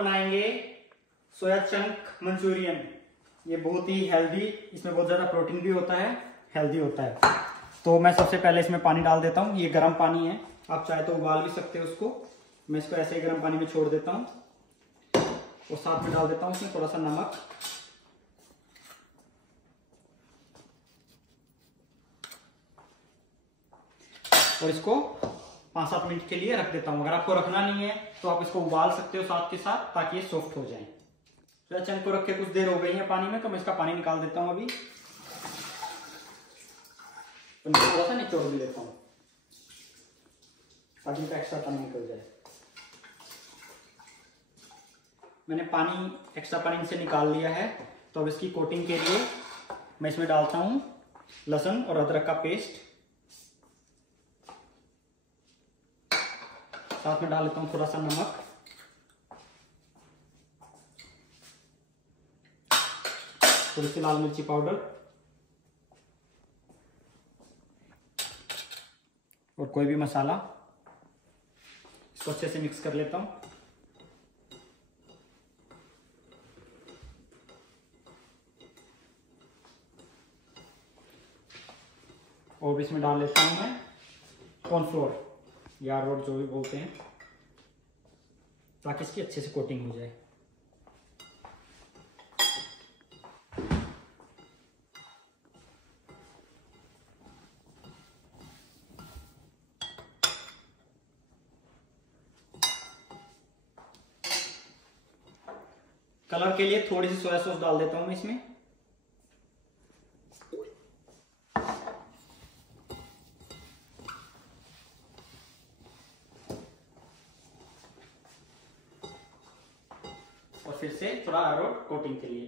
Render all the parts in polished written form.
बनाएंगे सोया chunk Manchurian. ये बहुत ही हेल्दी, इसमें बहुत ज़्यादा प्रोटीन भी होता है, हेल्दी होता है। तो मैं सबसे पहले इसमें पानी डाल देता हूँ। ये गर्म पानी है, आप चाहे तो उबाल भी सकते हो उसको। मैं इसको ऐसे ही गर्म पानी में छोड़ देता हूँ और साथ में डाल देता हूँ इसमें थोड़ा सा नमक। और इसको 5-7 मिनट के लिए रख देता हूँ। अगर आपको रखना नहीं है तो आप इसको उबाल सकते हो साथ के साथ, ताकि ये सॉफ्ट हो जाए। सोया चंक को रख के कुछ देर हो गई है पानी में, तो मैं इसका पानी निकाल देता हूँ अभी। तो मैं थोड़ा सा निचोड़ भी लेता हूँ ताकि इसका एक्स्ट्रा पानी निकल जाए। मैंने एक्स्ट्रा पानी इनसे निकाल लिया है। तो अब इसकी कोटिंग के लिए मैं इसमें डालता हूँ लहसुन और अदरक का पेस्ट। साथ में डाल लेता हूँ थोड़ा सा नमक, थोड़ी सी लाल मिर्ची पाउडर और कोई भी मसाला। इसको अच्छे से मिक्स कर लेता हूँ। और इसमें डाल लेता हूँ मैं कॉर्नफ्लोर या अरारोट, जो भी बोलते हैं, ताकि इसकी अच्छे से कोटिंग हो जाए। कलर के लिए थोड़ी सी सोया सॉस डाल देता हूं मैं इसमें। और फिर से थोड़ा अरारोट कोटिंग के लिए।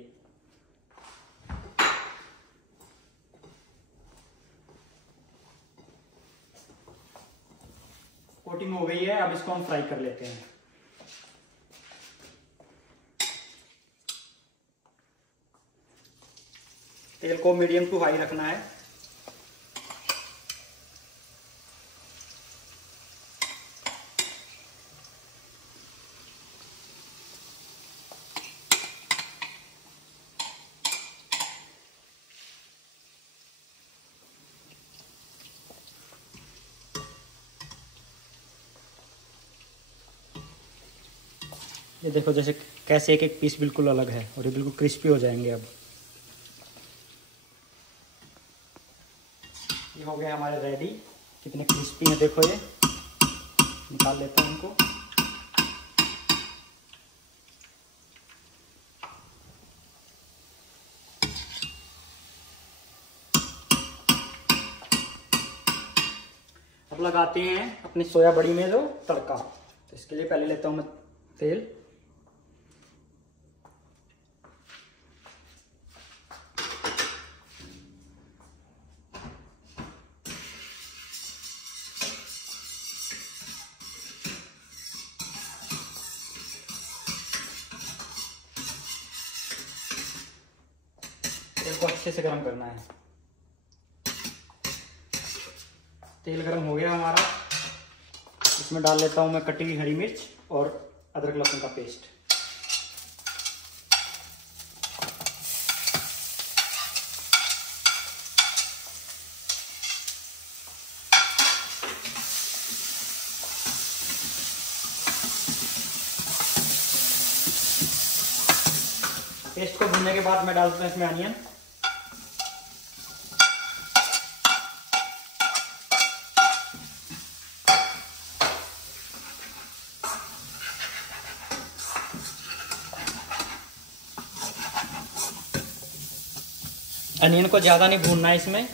कोटिंग हो गई है, अब इसको हम फ्राई कर लेते हैं। तेल को मीडियम टू हाई रखना है। ये देखो जैसे कैसे एक एक पीस बिल्कुल अलग है और ये बिल्कुल क्रिस्पी हो जाएंगे। अब ये हो गए हमारे रेडी। कितने क्रिस्पी हैं देखो, ये निकाल लेते हैं इनको। अब लगाते हैं अपनी सोया बड़ी में जो तड़का। तो इसके लिए पहले लेता हूं मैं तेल। तेल को अच्छे से गर्म करना है। तेल गर्म हो गया हमारा। इसमें डाल लेता हूं मैं कटी हुई हरी मिर्च और अदरक लहसुन का पेस्ट। पेस्ट को भूनने के बाद मैं डालता हूं इसमें अनियन। अनियन को ज़्यादा नहीं भूनना है, इसमें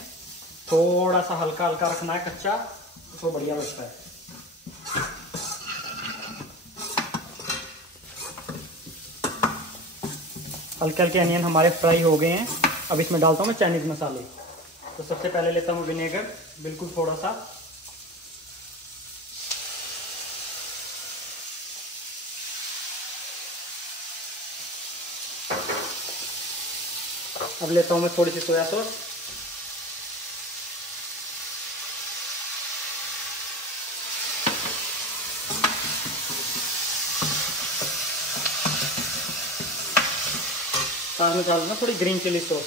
थोड़ा सा हल्का हल्का रखना है कच्चा, तो बढ़िया लगता है। हल्के हल्के अनियन हमारे फ्राई हो गए हैं। अब इसमें डालता हूँ मैं चाइनीज मसाले। तो सबसे पहले लेता हूँ विनेगर, बिल्कुल थोड़ा सा। अब लेता हूँ मैं थोड़ी सी सोया सॉस। साथ में डाल दूंगा थोड़ी ग्रीन चिली सॉस।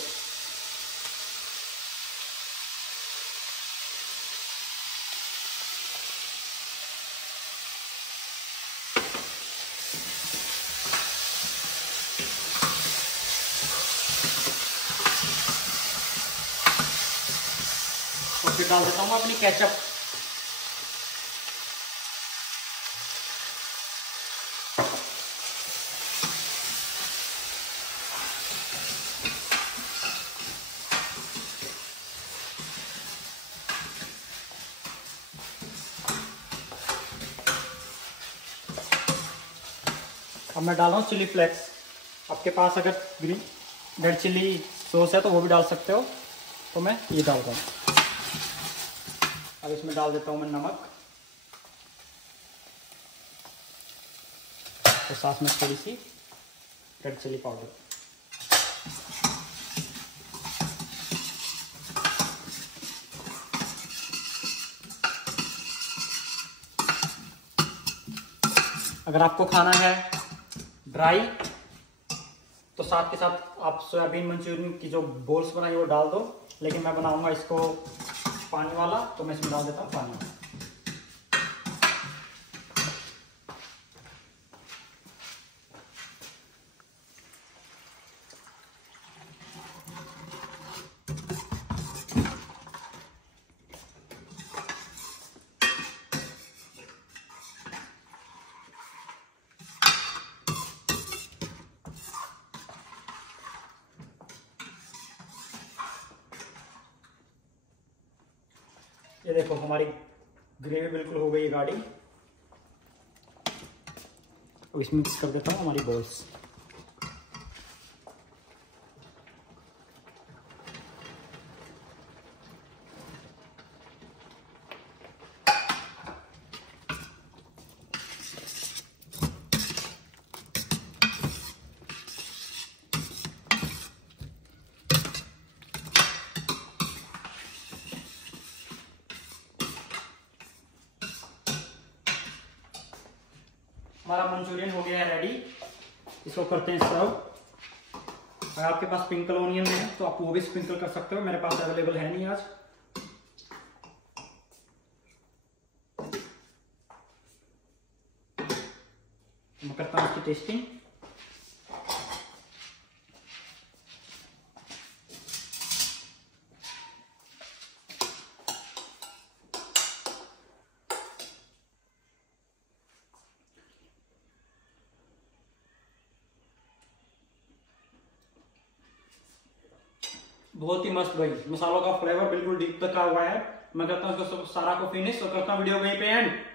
और फिर डाल देता हूँ अपनी केचप। अब मैं डाल रहा हूँ चिली फ्लेक्स। आपके पास अगर ग्रीन रेड चिली सॉस है तो वो भी डाल सकते हो, तो मैं ये डाल रहा हूँ। अब इसमें डाल देता हूँ मैं नमक और साथ में थोड़ी सी रेड चिली पाउडर। अगर आपको खाना है ड्राई तो साथ के साथ आप सोयाबीन मंचूरियन की जो बॉल्स बनाई वो डाल दो, लेकिन मैं बनाऊंगा इसको पानी वाला, तो मैं इसमें डाल देता हूँ पानी। ये देखो हमारी ग्रेवी बिल्कुल हो गई है गाढ़ी। अब इसमें मिक्स कर देता हूँ हमारी बॉल्स। हमारा मंचूरियन हो गया है रेडी। इसको करते हैं सर्व। अगर आपके पास स्प्रिंकल ओनियन है तो आप वो भी स्प्रिंकल कर सकते हो, मेरे पास अवेलेबल है नहीं आज। मैं करता हूँ इसकी टेस्टिंग। बहुत ही मस्त भाई, मसालों का फ्लेवर बिल्कुल डीप तक आ हुआ है। मैं करता हूँ इसको सारा को फिनिश और करता हूँ वीडियो वहीं पे एंड।